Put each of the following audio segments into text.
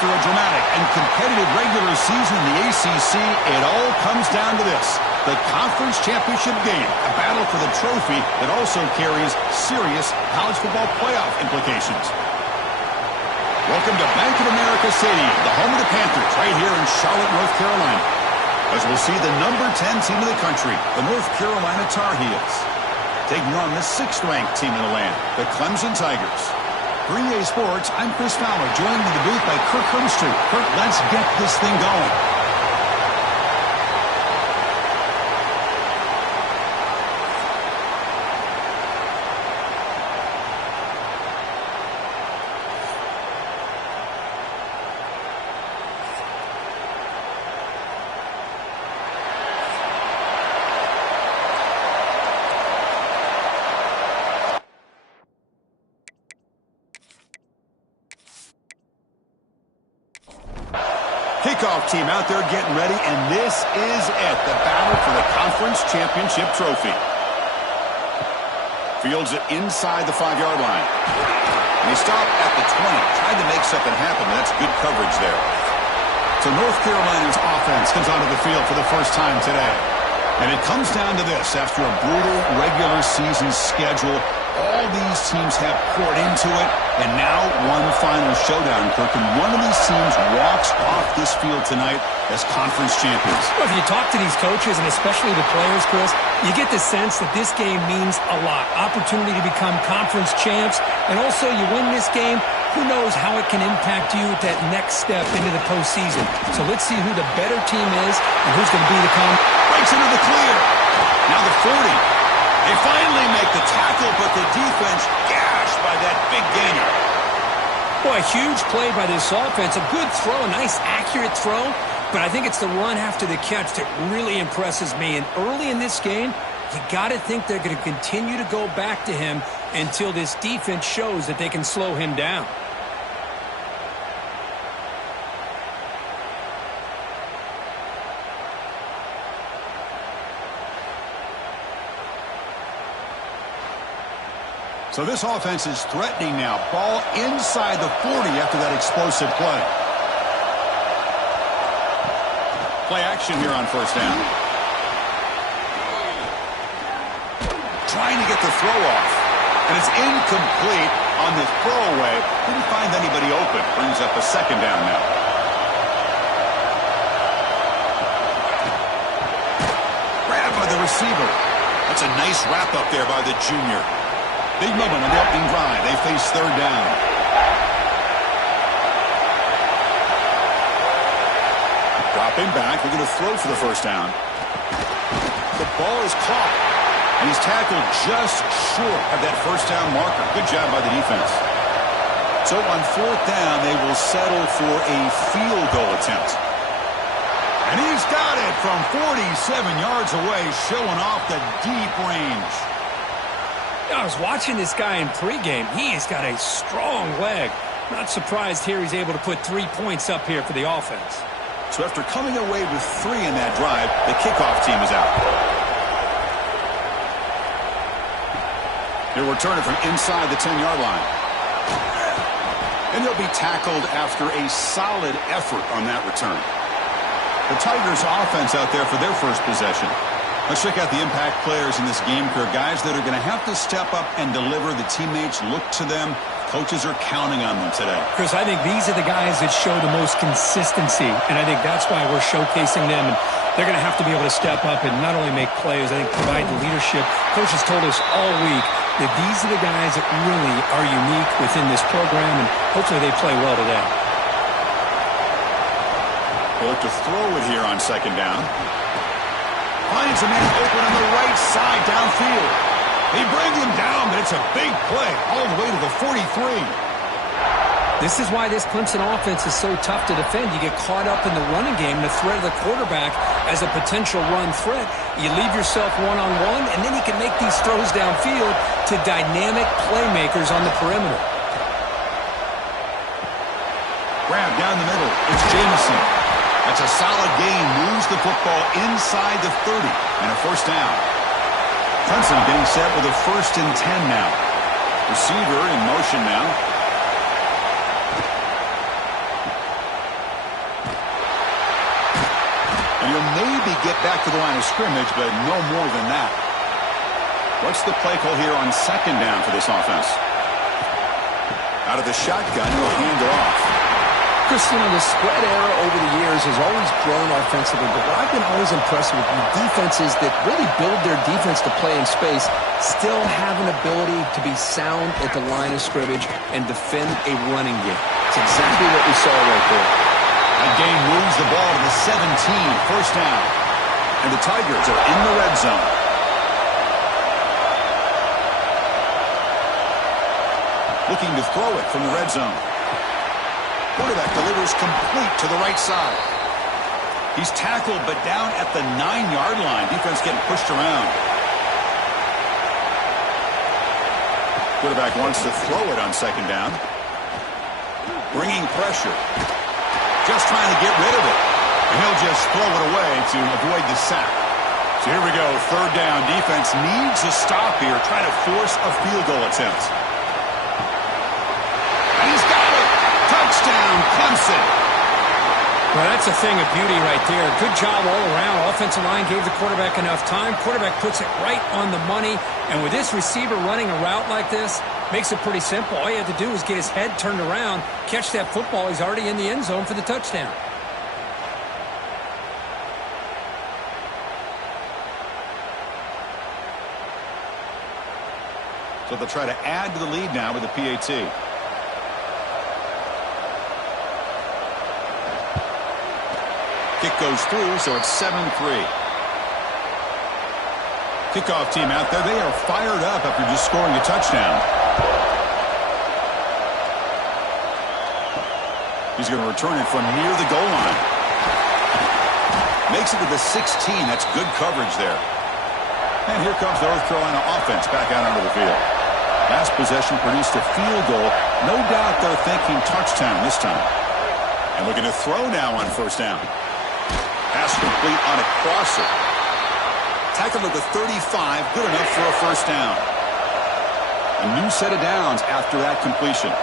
After a dramatic and competitive regular season in the ACC, it all comes down to this: the conference championship game, a battle for the trophy that also carries serious college football playoff implications. Welcome to Bank of America Stadium, the home of the Panthers, right here in Charlotte, North Carolina, as we'll see the number 10 team in the country, the North Carolina Tar Heels, taking on the 6th-ranked team in the land, the Clemson Tigers. For EA Sports, I'm Chris Fowler, joined in the booth by Kirk Hermstreet. Kirk, let's get this thing going. Kickoff team out there getting ready, and this is it, the battle for the conference championship trophy. Fields it inside the 5-yard line. And he stopped at the 20, tried to make something happen, but that's good coverage there. So North Carolina's offense comes onto the field for the first time today. And it comes down to this: after a brutal regular season schedule, all these teams have poured into it, and now one final showdown, Kirk, and one of these teams walks off this field tonight as conference champions. Well, if you talk to these coaches, and especially the players, Chris, you get the sense that this game means a lot. Opportunity to become conference champs, and also you win this game, who knows how it can impact you at that next step into the postseason. So let's see who the better team is and who's going to be the breaks into the clear. Now the 40. They finally make the tackle, but the defense gashed by that big gainer. Boy, a huge play by this offense. A good throw, a nice accurate throw. But I think it's the run after the catch that really impresses me. And early in this game, you got to think they're going to continue to go back to him until this defense shows that they can slow him down. So this offense is threatening now. Ball inside the 40 after that explosive play. Play action here on first down. Trying to get the throw off. And it's incomplete on the throwaway. Didn't find anybody open. Brings up a second down now. Grabbed by the receiver. That's a nice wrap up there by the junior. Big moment on the opening drive. They face third down. Dropping back. They're going to throw for the first down. The ball is caught. And he's tackled just short of that first down marker. Good job by the defense. So on fourth down, they will settle for a field goal attempt. And he's got it from 47 yards away, showing off the deep range. I was watching this guy in pregame. He has got a strong leg. Not surprised here he's able to put 3 points up here for the offense. So after coming away with 3 in that drive, the kickoff team is out. He'll return it from inside the 10-yard line. And he'll be tackled after a solid effort on that return. The Tigers offense out there for their first possession. Let's check out the impact players in this game, Kirk. Guys that are going to have to step up and deliver. The teammates look to them. Coaches are counting on them today. Chris, I think these are the guys that show the most consistency, and I think that's why we're showcasing them. And they're going to have to be able to step up and not only make plays, I think provide the leadership. Coaches told us all week that these are the guys that really are unique within this program, and hopefully they play well today. They'll look to throw it here on second down. Finds a man open on the right side downfield. They bring him down, but it's a big play all the way to the 43. This is why this Clemson offense is so tough to defend. You get caught up in the running game, the threat of the quarterback as a potential run threat. You leave yourself one-on-one, and then you can make these throws downfield to dynamic playmakers on the perimeter. Grab down the middle. It's Jamison. That's a solid gain. Moves the football inside the 30. And a first down. Clemson getting set with a 1st and 10 now. Receiver in motion now. back to the line of scrimmage, but no more than that. What's the play call here on second down for this offense? Out of the shotgun, he'll hand it off. Chris, the spread era over the years has always grown offensively, but what I've been always impressed with defenses that really build their defense to play in space still have an ability to be sound at the line of scrimmage and defend a running game. It's exactly what we saw right there. That game moves the ball to the 17, first down. And the Tigers are in the red zone. Looking to throw it from the red zone. Quarterback delivers complete to the right side. He's tackled, but down at the 9-yard line. Defense getting pushed around. Quarterback wants to throw it on second down. Bringing pressure. Just trying to get rid of it. And he'll just throw it away to avoid the sack. So here we go, third down. Defense needs a stop here, trying to force a field goal attempt. And he's got it. Touchdown, Clemson. Well, that's a thing of beauty right there. Good job all around. Offensive line gave the quarterback enough time. Quarterback puts it right on the money. And with this receiver running a route like this, makes it pretty simple. All you have to do is get his head turned around, catch that football. He's already in the end zone for the touchdown. So they'll try to add to the lead now with the PAT. Kick goes through, so it's 7-3. Kickoff team out there, they are fired up after just scoring a touchdown. He's going to return it from near the goal line. Makes it to the 16. That's good coverage there. And here comes the North Carolina offense back out onto the field. Last possession produced a field goal. No doubt they're thinking touchdown this time. And looking to throw now on first down. Pass complete on a crosser. Tackled at the 35, good enough for a first down. A new set of downs after that completion.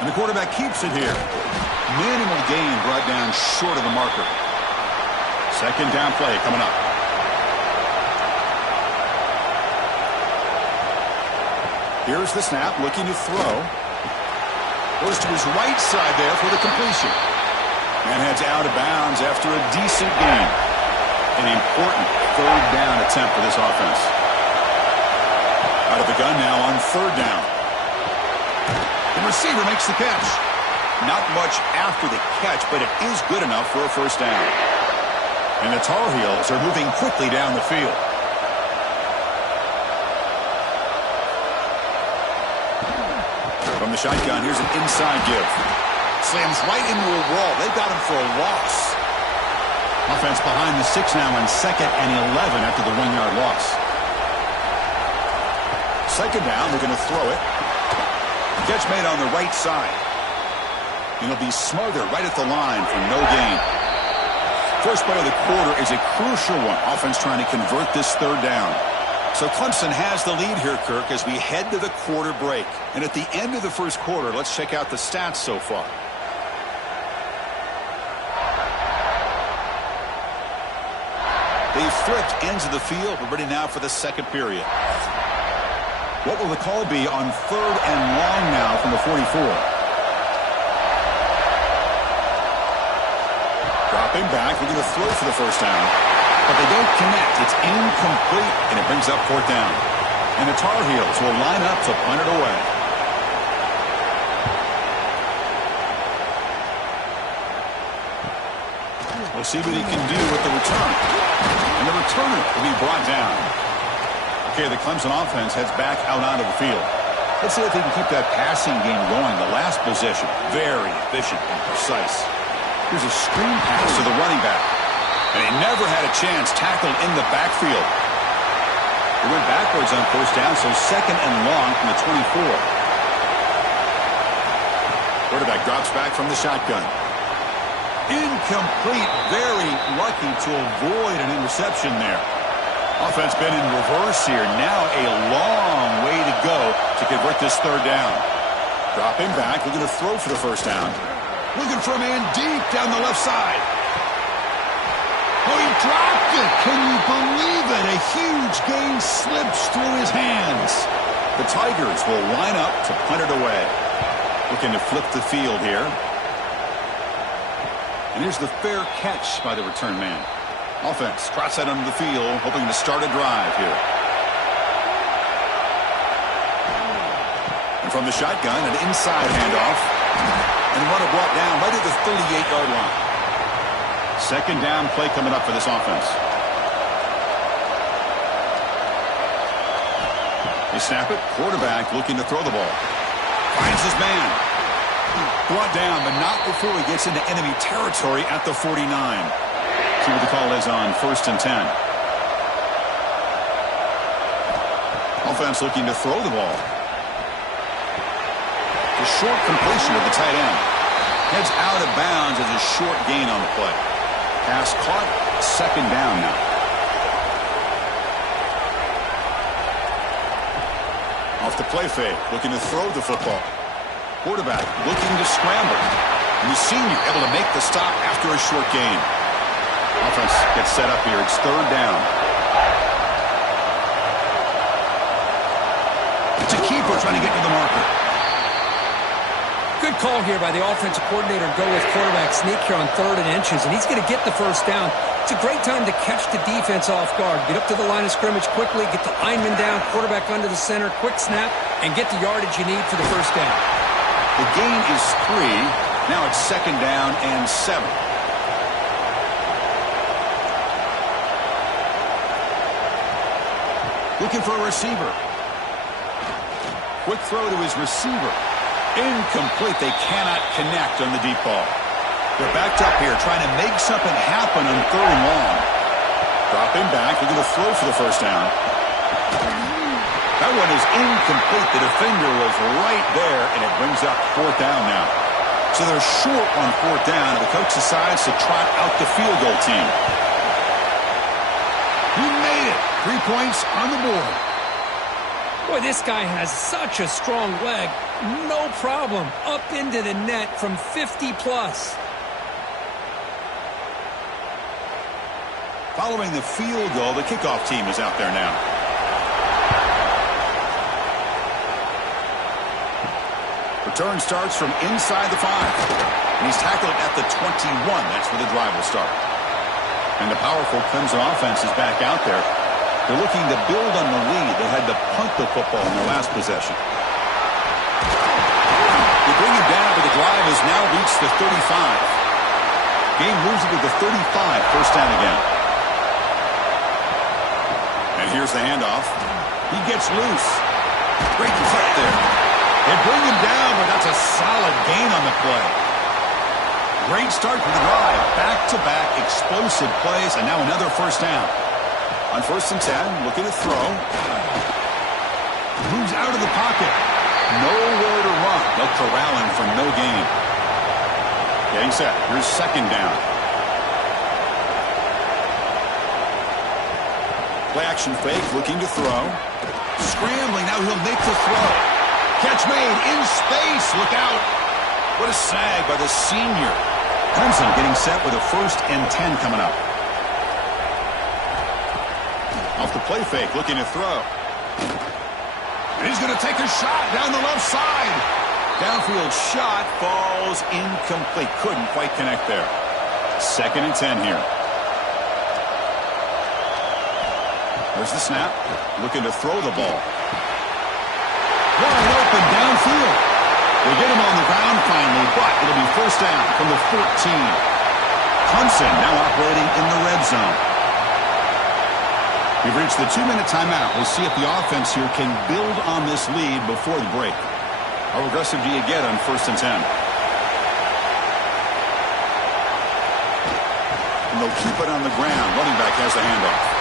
And the quarterback keeps it here. Minimal gain brought down short of the marker. Second down play coming up. Here's the snap, looking to throw. Goes to his right side there for the completion. And heads out of bounds after a decent gain. An important third down attempt for this offense. Out of the gun now on third down. The receiver makes the catch. Not much after the catch, but it is good enough for a first down. And the Tar Heels are moving quickly down the field. From the shotgun, here's an inside give. Slams right into a wall. They've got him for a loss. Offense behind the 6 now on 2nd and 11 after the 1-yard loss. Second down, they're going to throw it. Catch made on the right side. And it'll be Smothered right at the line for no gain. First play of the quarter is a crucial one. Offense trying to convert this third down. So Clemson has the lead here, Kirk, as we head to the quarter break. And at the end of the first quarter, let's check out the stats so far. They've flipped ends of the field. We're ready now for the second period. What will the call be on third and long now from the 44? Dropping back, we're going to throw for the first down. But they don't connect. It's incomplete, and it brings up fourth down. And the Tar Heels will line up to punt it away. We'll see what he can do with the return. And the returner will be brought down. Okay, the Clemson offense heads back out onto the field. Let's see if they can keep that passing game going. The last possession, very efficient and precise. Here's a screen pass to the running back. And he never had a chance, tackled in the backfield. He went backwards on first down, so second and long from the 24. Quarterback drops back from the shotgun. Incomplete, very lucky to avoid an interception there. Offense been in reverse here. Now a long way to go to convert this third down. Dropping back, we're going to throw for the first down. Looking for a man deep down the left side. Oh, he dropped it. Can you believe it? A huge gain slips through his hands. The Tigers will line up to punt it away. Looking to flip the field here. And here's the fair catch by the return man. Offense trots that under the field, hoping to start a drive here. And from the shotgun, an inside handoff. And the runner brought down right at the 38-yard line. Second down play coming up for this offense. They snap it. Quarterback looking to throw the ball. Finds his man. Brought down, but not before he gets into enemy territory at the 49. See what the call is on 1st and 10. Offense looking to throw the ball. The short completion of the tight end. Heads out of bounds as a short gain on the play. Pass caught, second down now. Off the play fake, looking to throw the football. Quarterback looking to scramble. And the senior able to make the stop after a short gain. Offense gets set up here. It's third down. It's a keeper trying to get to the marker. Good call here by the offensive coordinator to go with quarterback sneak here on 3rd and inches, and he's going to get the first down. It's a great time to catch the defense off guard. Get up to the line of scrimmage quickly, get the lineman down, quarterback under the center, quick snap, and get the yardage you need for the first down. The gain is 3. Now it's second down and 7. Looking for a receiver. Quick throw to his receiver. Incomplete. They cannot connect on the deep ball. They're backed up here trying to make something happen on 3rd and long. Drop him back. They're going to throw for the first down. That one is incomplete. The defender was right there, and it brings up 4th down now. So they're short on 4th down, and the coach decides to trot out the field goal team. He made it. 3 points on the board. Boy, this guy has such a strong leg. No problem. Up into the net from 50-plus. Following the field goal, the kickoff team is out there now. Return starts from inside the 5. And he's tackled at the 21. That's where the drive will start. And the powerful Clemson offense is back out there. They're looking to build on the lead. They had to punt the football in their last possession. They bring him down, but the drive has now reached the 35. Game moves it to the 35, first down again. And here's the handoff. He gets loose. Great cut there. They bring him down, but that's a solid gain on the play. Great start to the drive. Back-to-back explosive plays, and now another first down. On 1st and 10, looking to throw. Moves out of the pocket. Nowhere to run. They'll corral him for no gain. Getting set. Here's second down. Play action fake, looking to throw. Scrambling, now he'll make the throw. Catch made in space. Look out. What a sag by the senior. Clemson getting set with a 1st and 10 coming up. Off the play fake, looking to throw. And he's going to take a shot down the left side. Downfield shot falls incomplete. Couldn't quite connect there. 2nd and 10 here. There's the snap. Looking to throw the ball. Wide open downfield. They get him on the ground finally, but it'll be first down from the 14. Clemson now operating in the red zone. We've reached the 2-minute timeout. We'll see if the offense here can build on this lead before the break. How aggressive do you get on 1st and 10? And they'll keep it on the ground. Running back has the handoff.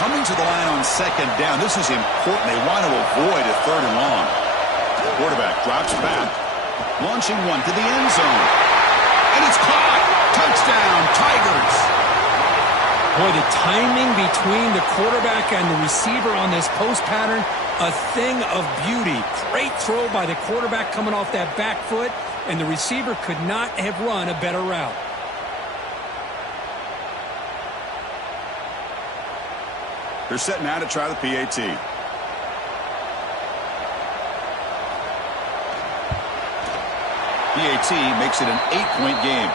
Coming to the line on 2nd down. This is important. They want to avoid a 3rd and long. Quarterback drops back. Launching one to the end zone. And it's caught. Touchdown, Tigers. Boy, the timing between the quarterback and the receiver on this post pattern, a thing of beauty. Great throw by the quarterback coming off that back foot, and the receiver could not have run a better route. They're set now to try the PAT. PAT makes it an 8-point game.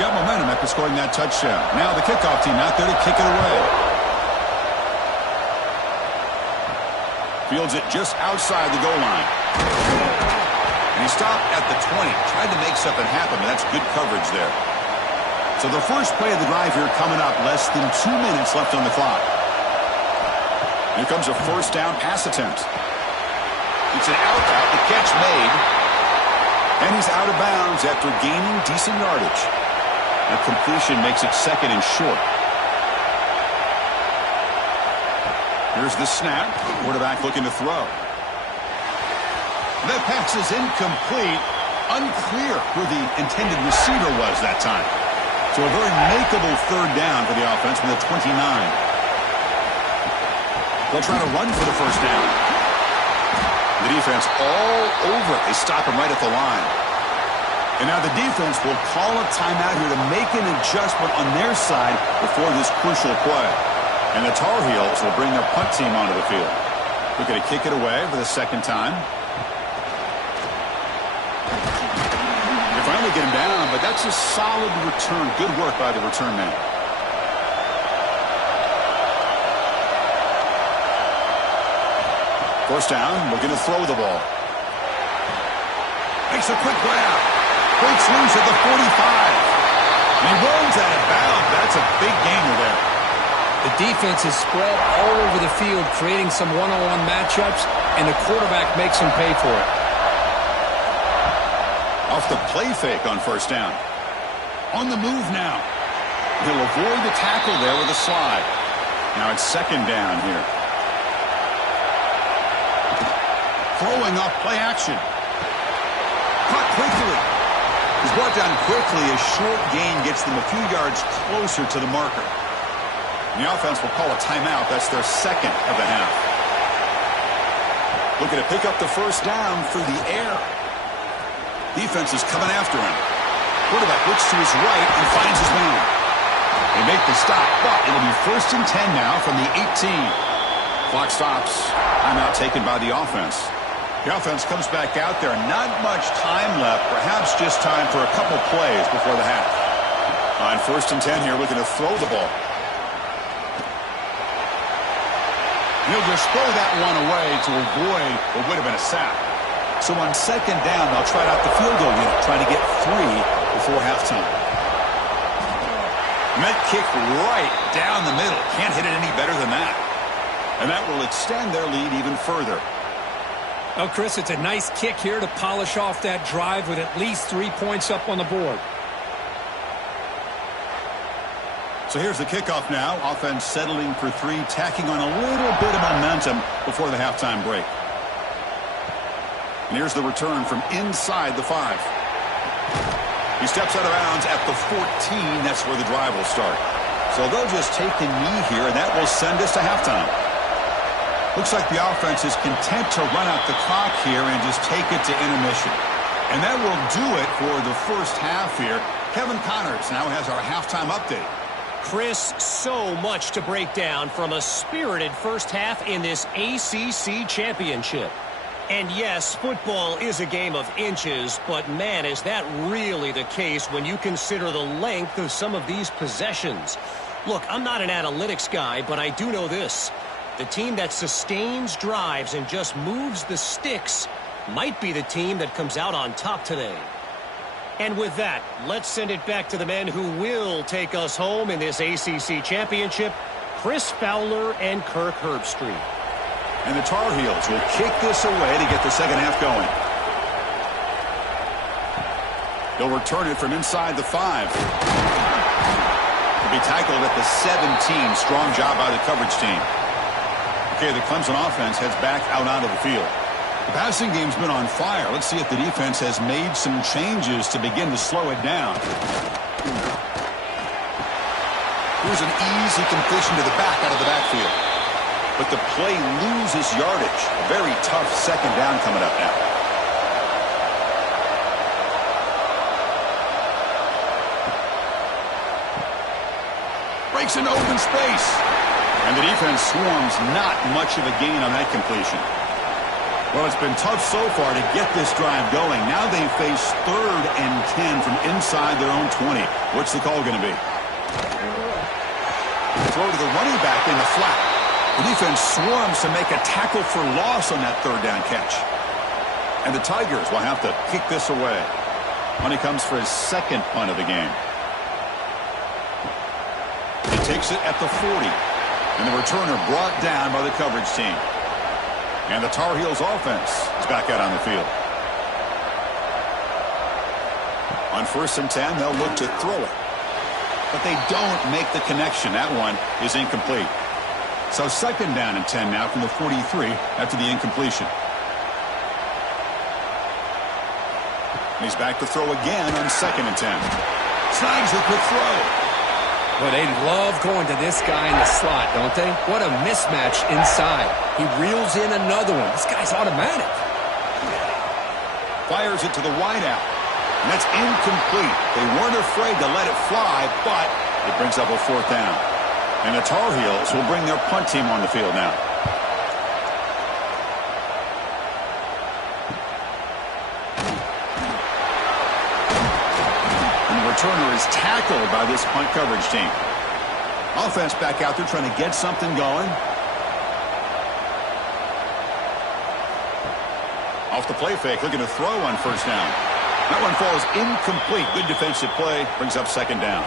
Got momentum after scoring that touchdown. Now the kickoff team out there to kick it away. Fields it just outside the goal line. And he stopped at the 20. Tried to make something happen, but that's good coverage there. So the first play of the drive here coming up. Less than 2 minutes left on the clock. Here comes a first down pass attempt. It's an out route. The catch made. And he's out of bounds after gaining decent yardage. A completion makes it second and short. Here's the snap. Quarterback looking to throw. That pass is incomplete. Unclear who the intended receiver was that time. So a very makeable third down for the offense from the 29. They'll try to run for the first down. The defense all over it. They stop him right at the line. And now the defense will call a timeout here to make an adjustment on their side before this crucial play. And the Tar Heels will bring their punt team onto the field. Looking to kick it away for the second time. They finally get him down, but that's a solid return. Good work by the return man. First down, looking to throw the ball. Makes a quick grab. Breaks loose at the 45. And he rolls out of bounds. That's a big gainer there. The defense is spread all over the field, creating some one-on-one matchups, and the quarterback makes them pay for it. Off the play fake on first down. On the move now. He'll avoid the tackle there with a slide. Now it's second down here. Throwing off play action. Caught quickly. He's brought down quickly. A short gain gets them a few yards closer to the marker. And the offense will call a timeout. That's their second of the half. Looking to pick up the first down through the air. Defense is coming after him. Quarterback looks to his right and finds his man. They make the stop, but it'll be first and 10 now from the 18. Clock stops. Timeout taken by the offense. The offense comes back out there. Not much time left. Perhaps just time for a couple plays before the half. On first and 10 here, looking to throw the ball. He'll just throw that one away to avoid what would have been a sack. So on second down, they'll try out the field goal unit, trying to get 3 before halftime. And that kick right down the middle. Can't hit it any better than that. And that will extend their lead even further. Oh, Chris, it's a nice kick here to polish off that drive with at least 3 points up on the board. So here's the kickoff now. Offense settling for 3, tacking on a little bit of momentum before the halftime break. And here's the return from inside the 5. He steps out of bounds at the 14. That's where the drive will start. So they'll just take a knee here, and that will send us to halftime. Looks like the offense is content to run out the clock here and just take it to intermission. And that will do it for the first half here. Kevin Connors now has our halftime update. Chris, so much to break down from a spirited first half in this ACC championship. And yes, football is a game of inches, but man, is that really the case when you consider the length of some of these possessions. Look, I'm not an analytics guy, but I do know this. The team that sustains drives and just moves the sticks might be the team that comes out on top today. And with that, let's send it back to the men who will take us home in this ACC championship, Chris Fowler and Kirk Herbstreit. And the Tar Heels will kick this away to get the second half going. They'll return it from inside the 5. He'll be tackled at the 17. Strong job by the coverage team. Okay, the Clemson offense heads back out onto the field. The passing game's been on fire. Let's see if the defense has made some changes to begin to slow it down. Here's an easy completion to the back out of the backfield. But the play loses yardage. A very tough second down coming up now. Takes an open space. And the defense swarms not much of a gain on that completion. Well, it's been tough so far to get this drive going. Now they face 3rd and 10 from inside their own 20. What's the call going to be? Throw to the running back in the flat. The defense swarms to make a tackle for loss on that 3rd down catch. And the Tigers will have to kick this away. Money comes for his 2nd punt of the game. He takes it at the 40. And the returner brought down by the coverage team. And the Tar Heels offense is back out on the field. On 1st and 10, they'll look to throw it. But they don't make the connection. That one is incomplete. So 2nd down and 10 now from the 43 after the incompletion. And he's back to throw again on 2nd and 10. Snags the quick throw. Well, they love going to this guy in the slot, don't they? What a mismatch inside. He reels in another one. This guy's automatic. Fires it to the wideout. And that's incomplete. They weren't afraid to let it fly, but it brings up a 4th down. And the Tar Heels will bring their punt team on the field now. Returner is tackled by this punt coverage team. Offense back out there trying to get something going. Off the play fake, looking to throw on 1st down. That one falls incomplete. Good defensive play, brings up 2nd down.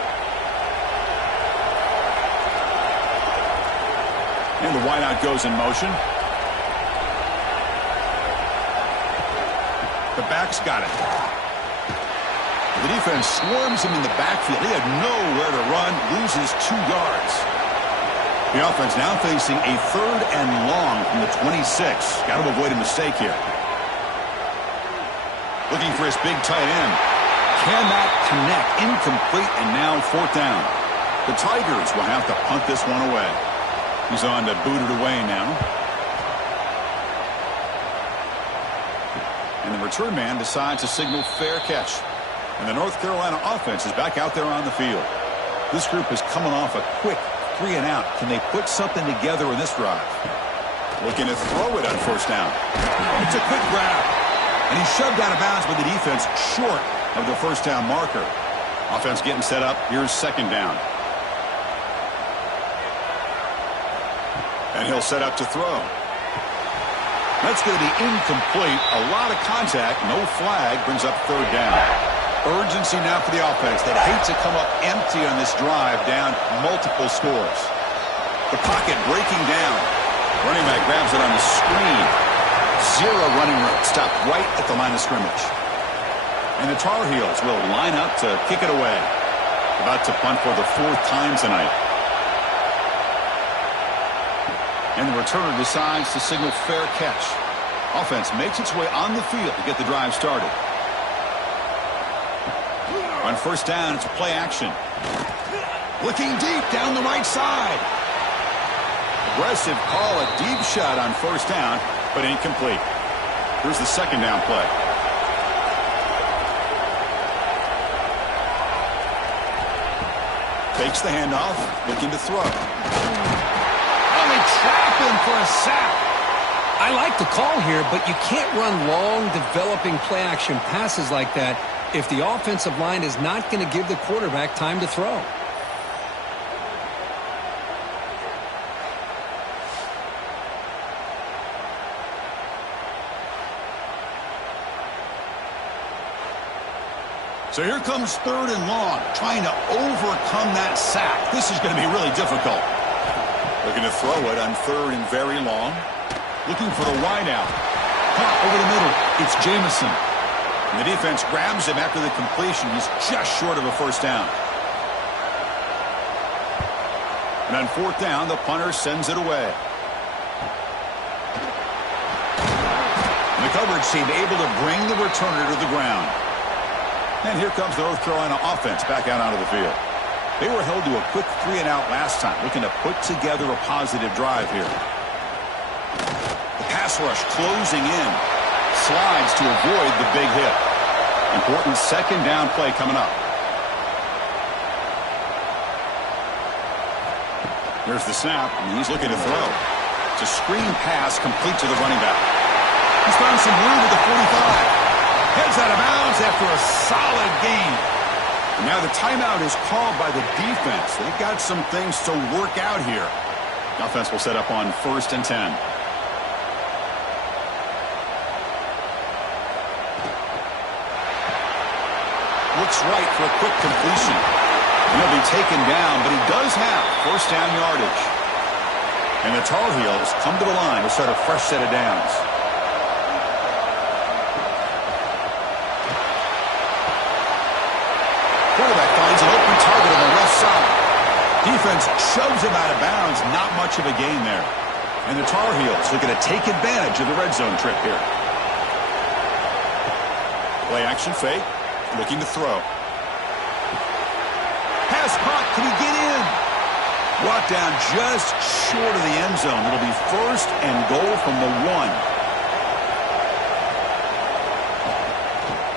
And the wideout goes in motion. The back's got it. The defense swarms him in the backfield. He had nowhere to run, loses 2 yards. The offense now facing a 3rd and long from the 26. Got to avoid a mistake here. Looking for his big tight end. Cannot connect. Incomplete, and now 4th down. The Tigers will have to punt this one away. He's on to boot it away now. And the return man decides to signal fair catch. And the North Carolina offense is back out there on the field. This group is coming off a quick 3 and out. Can they put something together in this drive? Looking to throw it on 1st down. It's a quick grab. And he's shoved out of bounds with the defense short of the 1st down marker. Offense getting set up. Here's 2nd down. And he'll set up to throw. That's going to be incomplete. A lot of contact. No flag. Brings up 3rd down. Urgency now for the offense that hates to come up empty on this drive, down multiple scores. The pocket breaking down. Running back grabs it on the screen. 0 running room. Stopped right at the line of scrimmage. And the Tar Heels will line up to kick it away. About to punt for the 4th time tonight. And the returner decides to signal fair catch. Offense makes its way on the field to get the drive started. On 1st down, it's play action. Looking deep down the right side. Aggressive call, a deep shot on 1st down, but incomplete. Here's the 2nd down play. Takes the handoff, looking to throw. Oh, they trap him for a sack. I like the call here, but you can't run long, developing play-action passes like that if the offensive line is not going to give the quarterback time to throw. So here comes 3rd and long, trying to overcome that sack. This is going to be really difficult. Looking to throw it on 3rd and very long. Looking for the wideout. Caught over the middle. It's Jamison. And the defense grabs him after the completion. He's just short of a 1st down. And on 4th down, the punter sends it away. And the coverage team able to bring the returner to the ground. And here comes the North Carolina offense back out onto the field. They were held to a quick 3 and out last time, looking to put together a positive drive here. The pass rush closing in. Slides to avoid the big hit. Important 2nd down play coming up. Here's the snap, and he's looking to throw. It's a screen pass complete to the running back. He's found some room at the 45. Heads out of bounds after a solid gain. And now the timeout is called by the defense. They've got some things to work out here. The offense will set up on 1st and 10. Looks right for a quick completion. And he'll be taken down, but he does have 1st down yardage. And the Tar Heels come to the line to start a fresh set of downs. Quarterback finds an open target on the left side. Defense shoves him out of bounds. Not much of a gain there. And the Tar Heels looking to take advantage of the red zone trip here. Play action fake. Looking to throw. Pass caught. Can he get in? Brought down just short of the end zone. It'll be 1st and goal from the 1.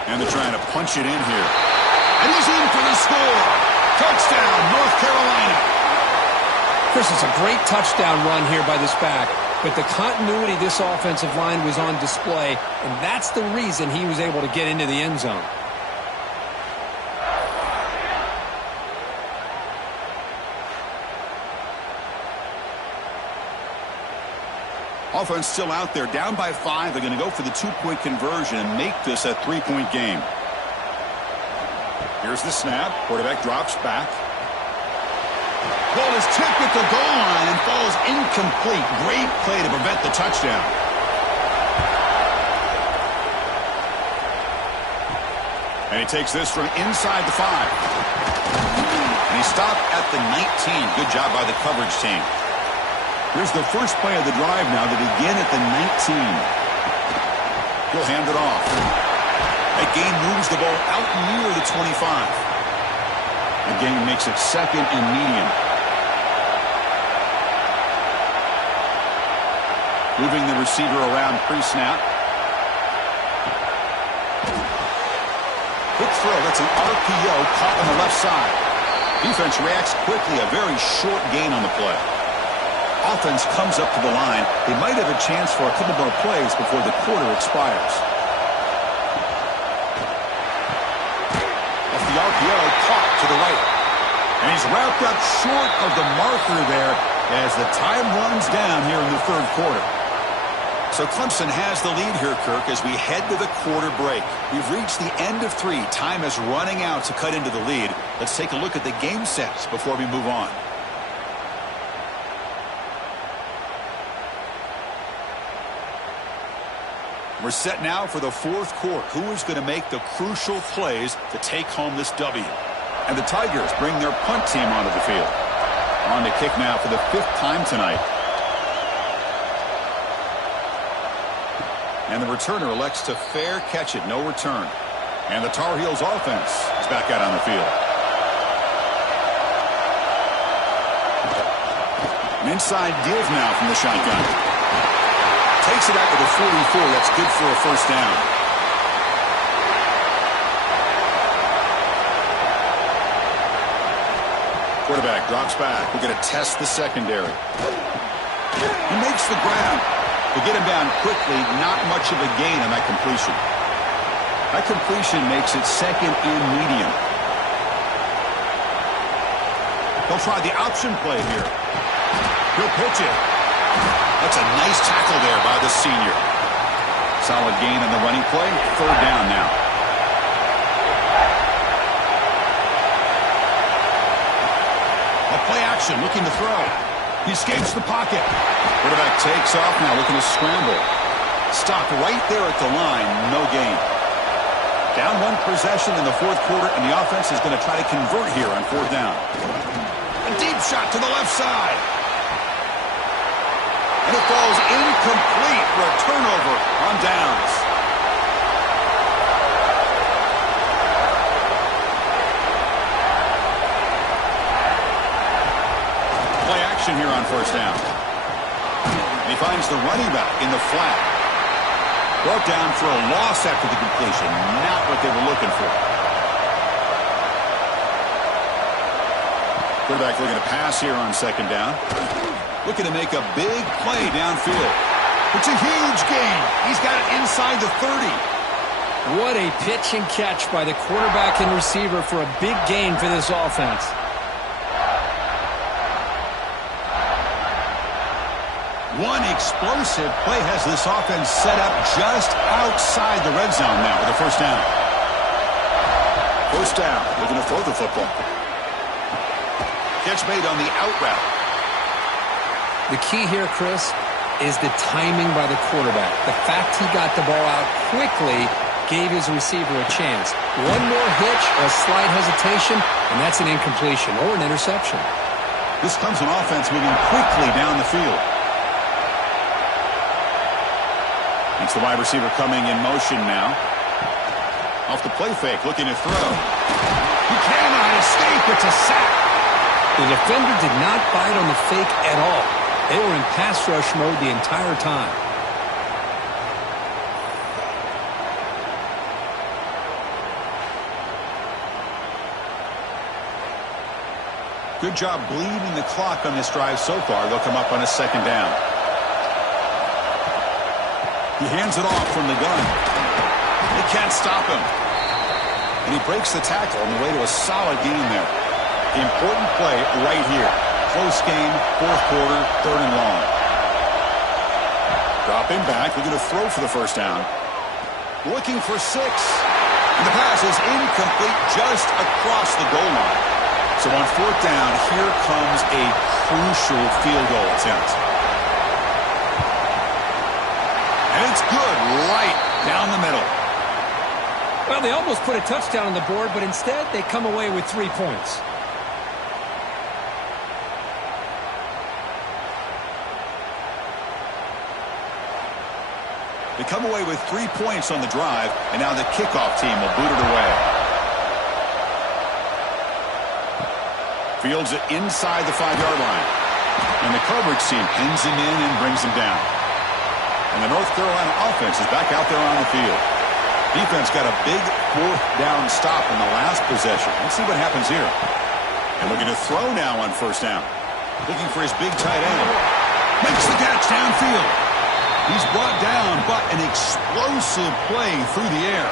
And they're trying to punch it in here. And he's in for the score. Touchdown, North Carolina. Chris, it's a great touchdown run here by this back. But the continuity of this offensive line was on display. And that's the reason he was able to get into the end zone. Offense still out there, down by 5. They're going to go for the 2-point conversion and make this a 3-point game. Here's the snap. Quarterback drops back. Ball is tipped at the goal line and falls incomplete. Great play to prevent the touchdown. And he takes this from inside the 5. And he stopped at the 19. Good job by the coverage team. Here's the first play of the drive now to begin at the 19. He'll hand it off. That gain moves the ball out near the 25. The gain makes it 2nd and medium. Moving the receiver around pre-snap. Quick throw. That's an RPO caught on the left side. Defense reacts quickly. A very short gain on the play. Offense comes up to the line. They might have a chance for a couple more plays before the quarter expires. Off the RPO, caught to the right. And he's wrapped up short of the marker there as the time runs down here in the 3rd quarter. So Clemson has the lead here, Kirk, as we head to the quarter break. We've reached the end of 3. Time is running out to cut into the lead. Let's take a look at the game sets before we move on. We're set now for the 4th quarter. Who is going to make the crucial plays to take home this W? And the Tigers bring their punt team onto the field. On to kick now for the 5th time tonight. And the returner elects to fair catch it. No return. And the Tar Heels offense is back out on the field. An inside give now from the shotgun. Takes it out to the 44. That's good for a 1st down. Quarterback drops back. We're going to test the secondary. He makes the grab. To get him down quickly, not much of a gain on that completion. That completion makes it 2nd and medium. They'll try the option play here. He'll pitch it. That's a nice tackle there by the senior. Solid gain on the running play. 3rd down now. A play action, looking to throw. He escapes the pocket. Quarterback takes off now, looking to scramble. Stopped right there at the line. No gain. Down 1 possession in the 4th quarter, and the offense is going to try to convert here on 4th down. A deep shot to the left side. And it falls incomplete for a turnover on downs. Play action here on 1st down. And he finds the running back in the flat. Brought down for a loss after the completion. Not what they were looking for. Quarterback looking to pass here on second down. Looking to make a big play downfield. It's a huge gain. He's got it inside the 30. What a pitch and catch by the quarterback and receiver for a big gain for this offense. One explosive play has this offense set up just outside the red zone now with a first down. First down, looking to throw the football. Catch made on the out route. The key here, Chris, is the timing by the quarterback. The fact he got the ball out quickly gave his receiver a chance. One more hitch or a slight hesitation, and that's an incompletion or an interception. This comes an offense moving quickly down the field. It's the wide receiver coming in motion now. Off the play fake, looking to throw. He cannot escape. It's a sack. The defender did not bite on the fake at all. They were in pass rush mode the entire time. Good job bleeding the clock on this drive so far. They'll come up on a second down. He hands it off from the gun. They can't stop him. And he breaks the tackle on the way to a solid gain there. The important play right here. Close game, fourth quarter, third and long. Dropping back, looking to throw for the first down. Looking for 6. And the pass is incomplete just across the goal line. So on fourth down, here comes a crucial field goal attempt. And it's good right down the middle. Well, they almost put a touchdown on the board, but instead they come away with 3 points. They come away with 3 points on the drive, and now the kickoff team will boot it away. Fields it inside the 5-yard line. And the coverage team pins him in and brings him down. And the North Carolina offense is back out there on the field. Defense got a big fourth down stop in the last possession. Let's see what happens here. And looking to throw now on first down. Looking for his big tight end. Makes the catch downfield. He's brought down, but an explosive play through the air.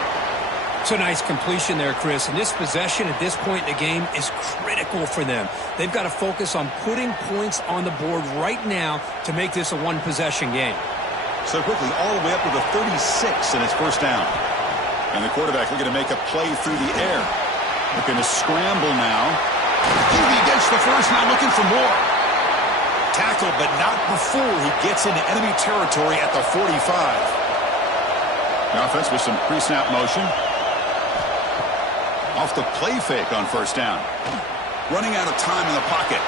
It's a nice completion there, Chris. And this possession at this point in the game is critical for them. They've got to focus on putting points on the board right now to make this a one-possession game. So quickly, all the way up to the 36 in his first down. And the quarterback looking to make a play through the air. Looking to scramble now. He gets the first, now looking for more. Tackle, but not before he gets into enemy territory at the 45. The offense with some pre-snap motion. Off the play fake on first down. Running out of time in the pocket.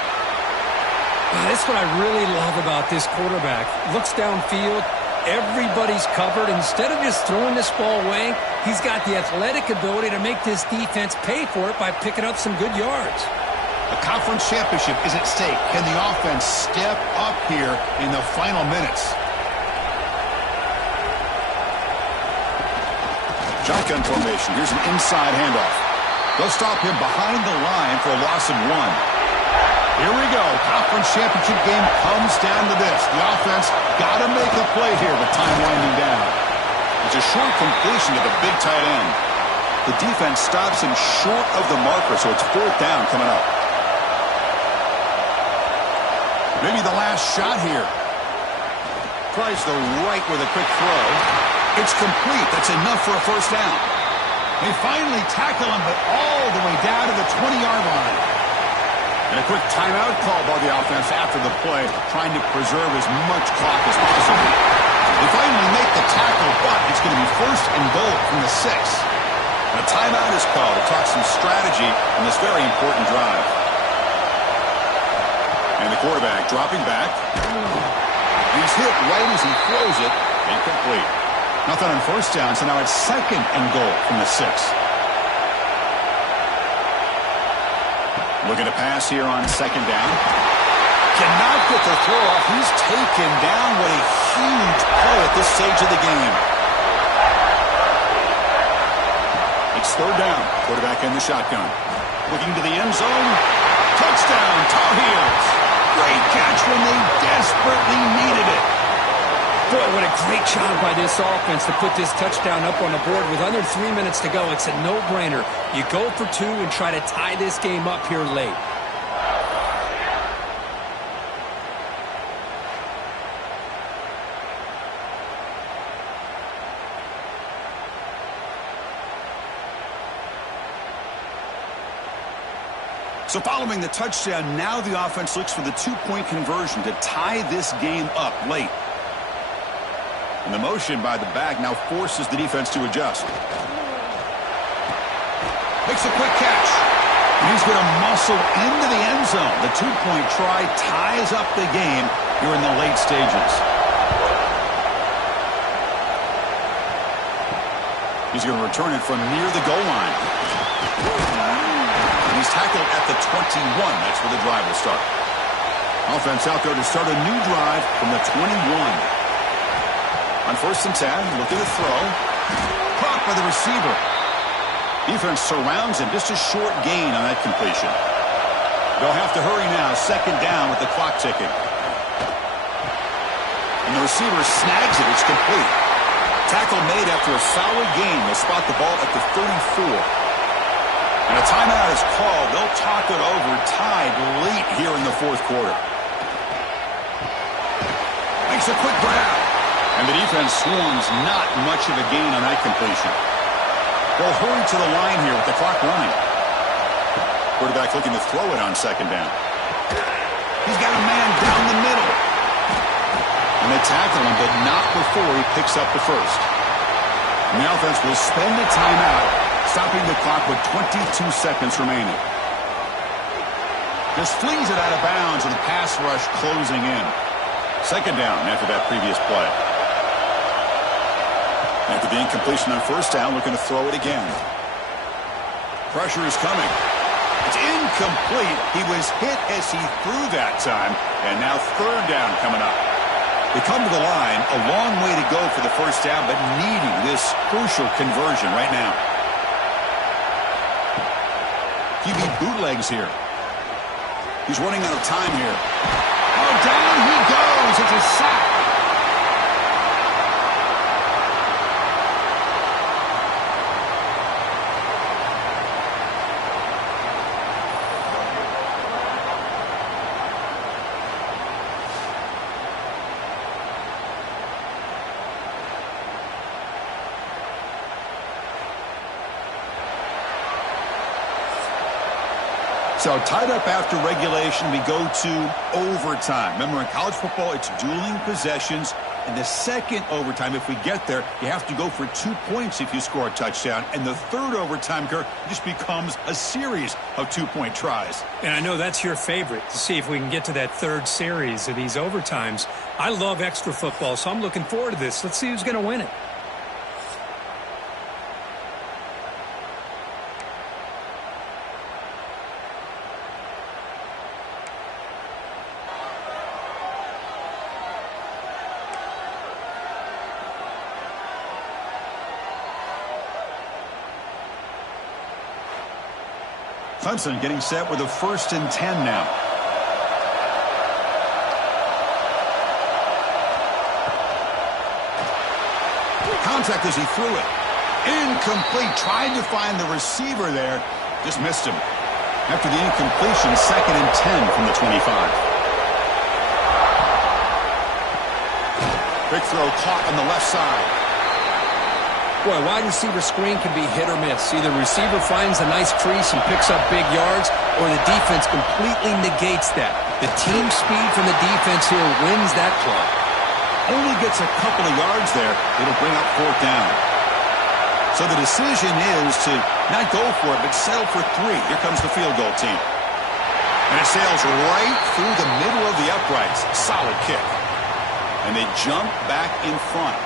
That's what I really love about this quarterback. Looks downfield. Everybody's covered. Instead of just throwing this ball away, he's got the athletic ability to make this defense pay for it by picking up some good yards. The conference championship is at stake. Can the offense step up here in the final minutes? Shotgun formation. Here's an inside handoff. They'll stop him behind the line for a loss of 1. Here we go. Conference championship game comes down to this. The offense got to make a play here with time winding down. It's a short completion to the big tight end. The defense stops him short of the marker, so it's fourth down coming up. Maybe the last shot here. Tries the right with a quick throw. It's complete. That's enough for a first down. They finally tackle him, but all the way down to the 20-yard line. And a quick timeout call by the offense after the play, trying to preserve as much clock as possible. They finally make the tackle, but it's going to be first and goal from the 6. And a timeout is called to talk some strategy on this very important drive. And the quarterback dropping back. He's hit right as he throws it. Incomplete. Nothing on first down, so now it's second and goal from the 6. Looking to pass here on second down. Cannot get the throw off. He's taken down. What a huge play at this stage of the game. It's third down. Quarterback in the shotgun. Looking to the end zone. Touchdown, Tar Heels. Great catch when they desperately needed it. Boy, what a great job by this offense to put this touchdown up on the board with under 3 minutes to go. It's a no-brainer. You go for two and try to tie this game up here late. So following the touchdown, now the offense looks for the two-point conversion to tie this game up late. And the motion by the back now forces the defense to adjust. Makes a quick catch. And he's going to muscle into the end zone. The two-point try ties up the game here in the late stages. He's going to return it from near the goal line. He's tackled at the 21. That's where the drive will start. Offense out there to start a new drive from the 21. On 1st and 10, looking to throw. Caught by the receiver. Defense surrounds him. Just a short gain on that completion. They'll have to hurry now. 2nd down with the clock ticking. And the receiver snags it. It's complete. Tackle made after a solid gain. They'll spot the ball at the 34. And a timeout is called. They'll talk it over, tied late here in the 4th quarter. Makes a quick grab. And the defense swarms, not much of a gain on that completion. They'll hurry to the line here with the clock running. Quarterback looking to throw it on 2nd down. He's got a man down the middle. And they tackle him, but not before he picks up the first. And the offense will spend the timeout, stopping the clock with 22 seconds remaining. Just flings it out of bounds and the pass rush closing in. 2nd down after that previous play. After the incompletion on 1st down, looking to throw it again. Pressure is coming. It's incomplete. He was hit as he threw that time, and now 3rd down coming up. They come to the line, a long way to go for the 1st down, but needing this crucial conversion right now. QB bootlegs here. He's running out of time here. Oh, down he goes. It's a sack. So tied up after regulation, we go to overtime. Remember, in college football, it's dueling possessions. In the 2nd overtime, if we get there, you have to go for 2 points if you score a touchdown. And the 3rd overtime, Kirk, just becomes a series of 2-point tries. And I know that's your favorite, to see if we can get to that 3rd series of these overtimes. I love extra football, so I'm looking forward to this. Let's see who's going to win it. Clemson getting set with a 1st and 10 now. Contact as he threw it. Incomplete. Tried to find the receiver there. Just missed him. After the incompletion, 2nd and 10 from the 25. Big throw caught on the left side. Boy, wide receiver screen can be hit or miss. Either receiver finds a nice crease and picks up big yards, or the defense completely negates that. The team speed from the defense here wins that play. Only gets a couple of yards there. It'll bring up 4th down. So the decision is to not go for it, but settle for 3. Here comes the field goal team. And it sails right through the middle of the uprights. Solid kick. And they jump back in front.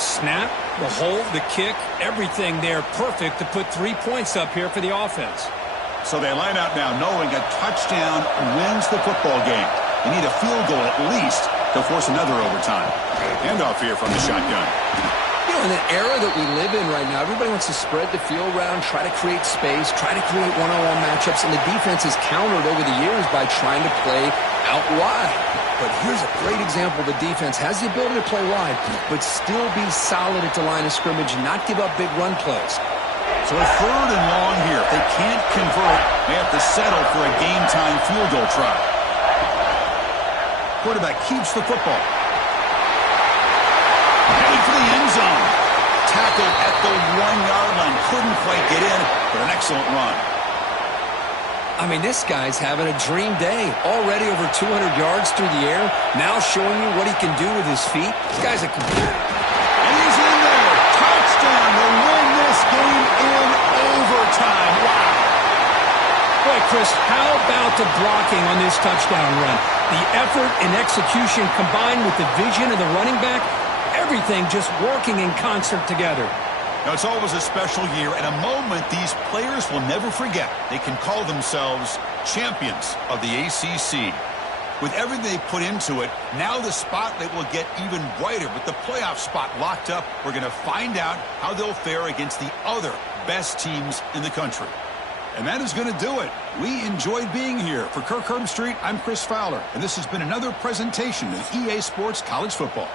Snap, the hold, the kick, everything there perfect to put 3 points up here for the offense. So they line out now knowing a touchdown wins the football game. They need a field goal at least to force another overtime. Handoff here from the shotgun. You know, in the era that we live in right now, everybody wants to spread the field around, try to create space, try to create one-on-one matchups, and the defense has countered over the years by trying to play out wide. But here's a great example. The defense has the ability to play wide, but still be solid at the line of scrimmage and not give up big run plays. So a 3rd and long here. If they can't convert, they have to settle for a game-time field goal try. Quarterback keeps the football. Heading for the end zone. Tackled at the 1-yard line. Couldn't quite get in, but an excellent run. I mean, this guy's having a dream day. Already over 200 yards through the air. Now showing you what he can do with his feet. This guy's a complete. And he's in there. Touchdown to win this game in overtime. Wow. Boy, Chris, how about the blocking on this touchdown run? The effort and execution combined with the vision of the running back, everything just working in concert together. Now, it's always a special year and a moment these players will never forget. They can call themselves champions of the ACC. With everything they put into it, now the spotlight will get even brighter. With the playoff spot locked up, we're going to find out how they'll fare against the other best teams in the country. And that is going to do it. We enjoyed being here. For Kirk Herbstreit, I'm Chris Fowler, and this has been another presentation of EA Sports College Football.